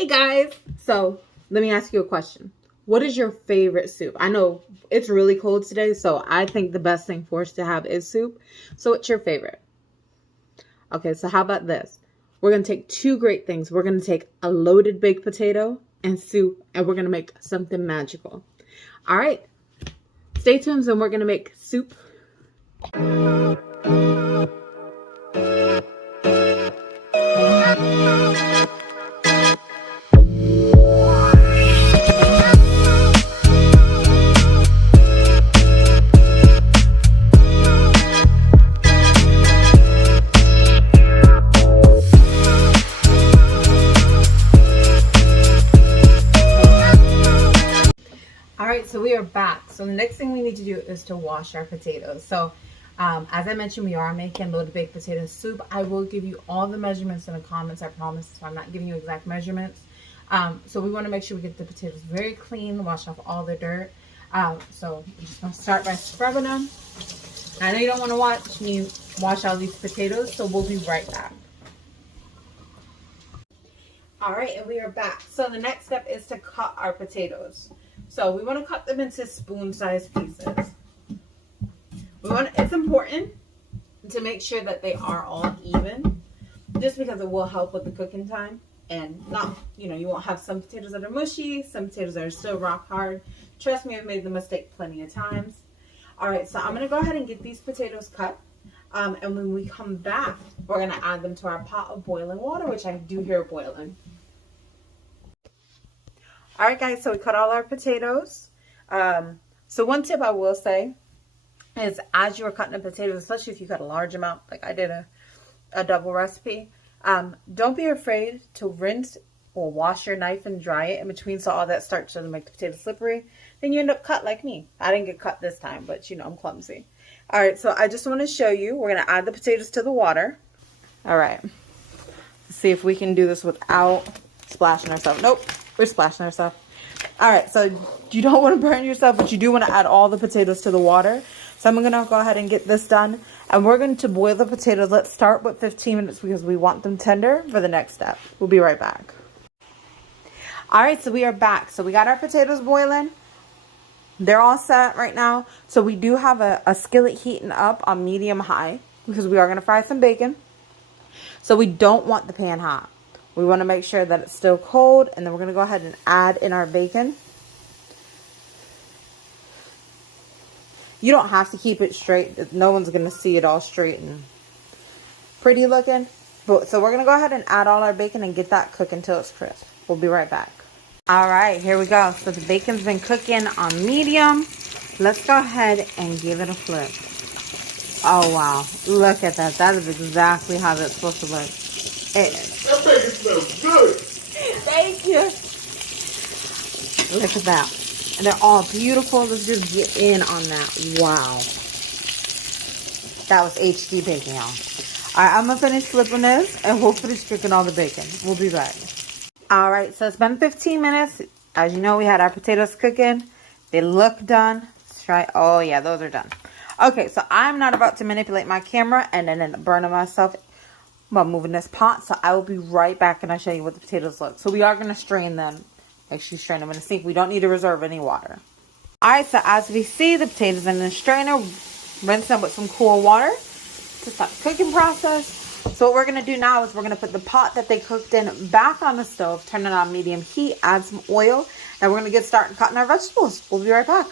Hey guys, so let me ask you a question. What is your favorite soup? I know it's really cold today, so I think the best thing for us to have is soup. So what's your favorite? Okay, so how about this? We're going to take two great things. We're going to take a loaded baked potato and soup, and we're going to make something magical. All right, stay tuned, and we're going to make soup. Alright, so we are back. So the next thing we need to do is to wash our potatoes. So as I mentioned, we are making loaded baked potato soup. I will give you all the measurements in the comments, I promise. So I'm not giving you exact measurements. So we want to make sure we get the potatoes very clean, wash off all the dirt. So I'm just going to start by scrubbing them. I know you don't want to watch me wash all these potatoes, so we'll be right back. Alright, and we are back. So the next step is to cut our potatoes. So we want to cut them into spoon-sized pieces. It's important to make sure that they are all even, just because it will help with the cooking time. And not, you won't have some potatoes that are mushy, some potatoes that are still rock hard. Trust me, I've made the mistake plenty of times. Alright, so I'm going to go ahead and get these potatoes cut. And when we come back, we're going to add them to our pot of boiling water, which I do hear boiling. Alright guys, so we cut all our potatoes. So one tip I will say is, as you're cutting the potatoes, especially if you cut a large amount, like I did a double recipe, don't be afraid to rinse or wash your knife and dry it in between, so all that starch doesn't make the potato slippery. Then you end up cut like me. I didn't get cut this time, but I'm clumsy. Alright, so I just want to show you, we're going to add the potatoes to the water. Alright, let's see if we can do this without splashing ourselves. Nope. We're splashing ourselves. Alright, so you don't want to burn yourself, but you do want to add all the potatoes to the water. So I'm going to go ahead and get this done. And we're going to boil the potatoes. Let's start with 15 minutes because we want them tender for the next step. We'll be right back. Alright, so we are back. So we got our potatoes boiling. They're all set right now. So we do have a skillet heating up on medium high because we are going to fry some bacon. So we don't want the pan hot. We want to make sure that it's still cold, and then we're going to go ahead and add in our bacon. You don't have to keep it straight. No one's going to see it all straight and pretty looking. So we're going to go ahead and add all our bacon and get that cooked until it's crisp. We'll be right back. Alright, here we go. So the bacon's been cooking on medium. Let's go ahead and give it a flip. Oh wow, look at that. That is exactly how that's supposed to look. It is. That bacon smells good. Thank you. Look at that. And they're all beautiful. Let's just get in on that. Wow. That was HD bacon, y'all. Alright, I'm going to finish flipping this and we'll finish cooking all the bacon. We'll be back. Alright, so it's been 15 minutes. As you know, we had our potatoes cooking. They look done. Let's try. Oh, yeah, those are done. Okay, so I'm not about to manipulate my camera and then end up burning myself while moving this pot. So I will be right back and I'll show you what the potatoes look. So we are going to strain them. Actually, strain them in a sink. We don't need to reserve any water. Alright, so as we see, the potatoes in the strainer, rinse them with some cool water to start the cooking process. So what we're going to do now is we're going to put the pot that they cooked in back on the stove, turn it on medium heat, add some oil, and we're going to get started cutting our vegetables. We'll be right back.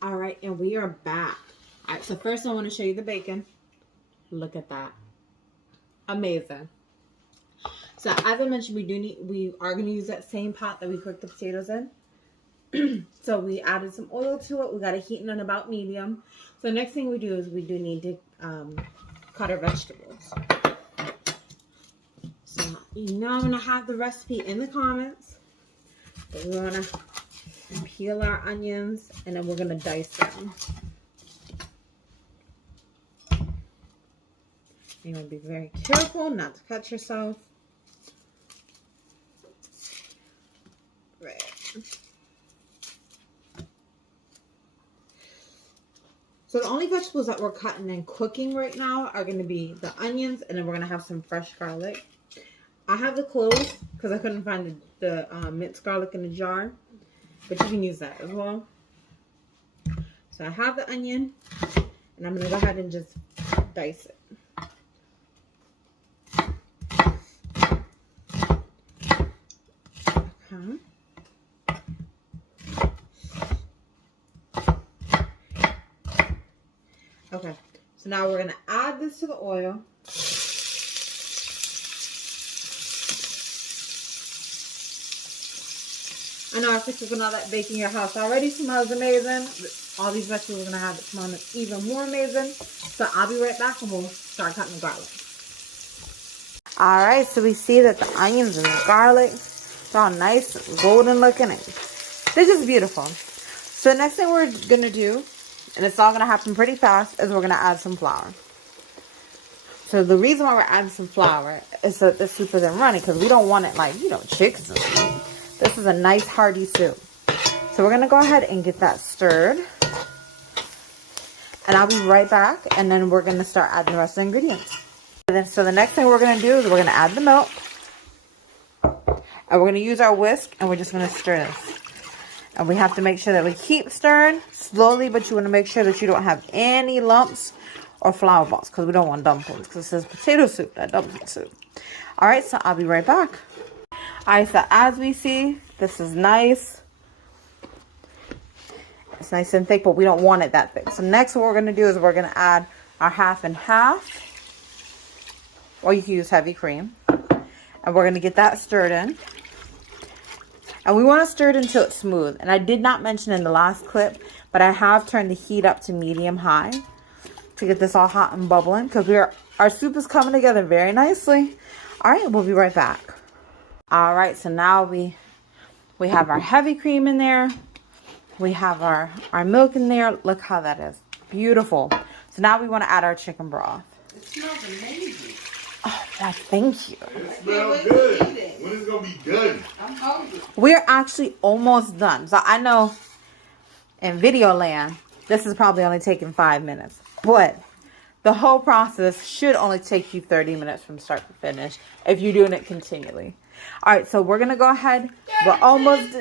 Alright, and we are back. Alright, so first I want to show you the bacon. Look at that. Amazing. So as I mentioned, we are going to use that same pot that we cooked the potatoes in. So we added some oil to it. We got it heating on about medium. So the next thing we do is we do need to cut our vegetables. So I'm going to have the recipe in the comments. But we want to peel our onions and then we're going to dice them. You want to be very careful not to cut yourself. Right. So the only vegetables that we're cutting and cooking right now are going to be the onions, and then we're going to have some fresh garlic. I have the cloves because I couldn't find the minced garlic in the jar, but you can use that as well. So I have the onion, and I'm going to go ahead and just dice it. Okay. Okay, so now we're going to add this to the oil. I know after cooking all that bacon, your house already smells amazing. All these vegetables are going to have it smell even more amazing. So I'll be right back and we'll start cutting the garlic. Alright, so we see that the onions and the garlic are all nice and golden looking. And they're just beautiful. So the next thing we're going to do, and it's all going to happen pretty fast, is we're going to add some flour. So the reason why we're adding some flour is so that the soup isn't runny, because we don't want it like, you know, chicks and stuff. This is a nice hearty soup. So we're going to go ahead and get that stirred. And I'll be right back. And then we're going to start adding the rest of the ingredients. So the next thing we're going to do is we're going to add the milk. And we're going to use our whisk. And we're just going to stir this. And we have to make sure that we keep stirring slowly. But you want to make sure that you don't have any lumps or flour balls. Because we don't want dumplings. Because it says potato soup, not dumpling soup. Alright, so I'll be right back. Alright, so as we see, this is nice. It's nice and thick, but we don't want it that thick. So next what we're going to do is we're going to add our half and half. Or you can use heavy cream. And we're going to get that stirred in. And we want to stir it until it's smooth. And I did not mention in the last clip, but I have turned the heat up to medium-high to get this all hot and bubbling. Because our soup is coming together very nicely. Alright, we'll be right back. Alright, so now we have our heavy cream in there. We have our milk in there. Look how that is. Beautiful. So now we want to add our chicken broth. It smells amazing. Oh, yeah, thank you. It smells good. When is it going to be done? I'm hungry. We're actually almost done. So I know in video land, this is probably only taking 5 minutes. But the whole process should only take you 30 minutes from start to finish if you're doing it continually. Alright, so we're going to go ahead. We're almost...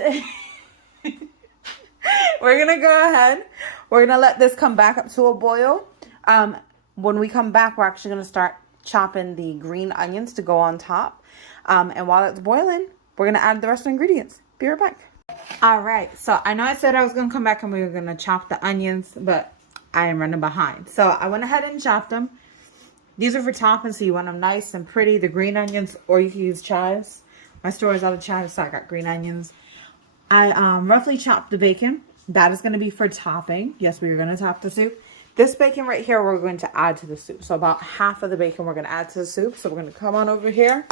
We're going to go ahead. We're going to let this come back up to a boil. When we come back, we're actually going to start chopping the green onions to go on top. And while it's boiling, we're going to add the rest of the ingredients. Be right back. Alright, so I know I said I was going to come back and we were going to chop the onions, but I am running behind. So I went ahead and chopped them. These are for topping, so you want them nice and pretty. The green onions, or you can use chives. My store is out of chives, so I got green onions. I roughly chopped the bacon. That is going to be for topping. Yes, we are going to top the soup. This bacon right here, we're going to add to the soup. So about half of the bacon we're going to add to the soup. So we're going to come on over here.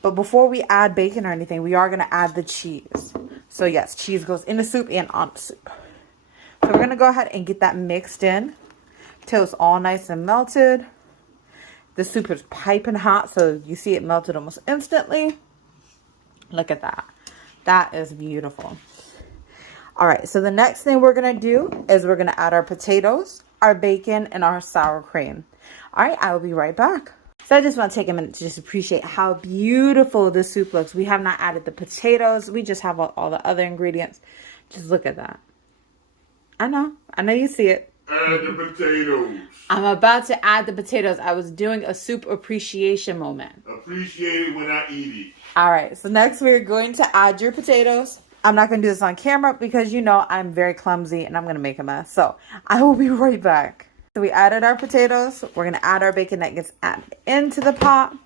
But before we add bacon or anything, we are going to add the cheese. So yes, cheese goes in the soup and on the soup. So we're going to go ahead and get that mixed in till it's all nice and melted. The soup is piping hot, so you see it melted almost instantly. Look at that. That is beautiful. Alright, so the next thing we're going to do is we're going to add our potatoes, our bacon, and our sour cream. Alright, I will be right back. So I just want to take a minute to just appreciate how beautiful this soup looks. We have not added the potatoes. We just have all the other ingredients. Just look at that. I know you see it. Add the potatoes. I'm about to add the potatoes. I was doing a soup appreciation moment. Appreciate it when I eat it. Alright, so next we're going to add your potatoes. I'm not going to do this on camera because you know I'm very clumsy and I'm going to make a mess. So I will be right back. So we added our potatoes. We're going to add our bacon that gets added into the pot.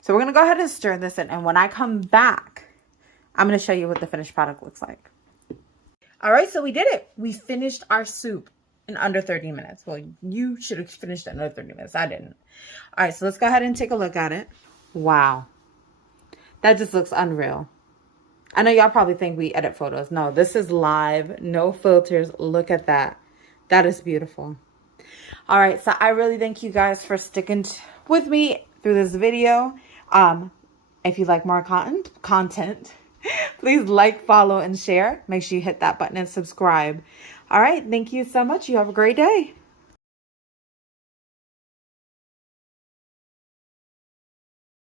So we're going to go ahead and stir this in. And when I come back, I'm going to show you what the finished product looks like. Alright, so we did it. We finished our soup in under 30 minutes. Well, you should have finished it in under 30 minutes. I didn't. Alright, so let's go ahead and take a look at it. Wow. That just looks unreal. I know y'all probably think we edit photos. No, this is live. No filters. Look at that. That is beautiful. Alright, so I really thank you guys for sticking with me through this video. If you like more content, please like, follow, and share. Make sure you hit that button and subscribe. All right. Thank you so much. You have a great day.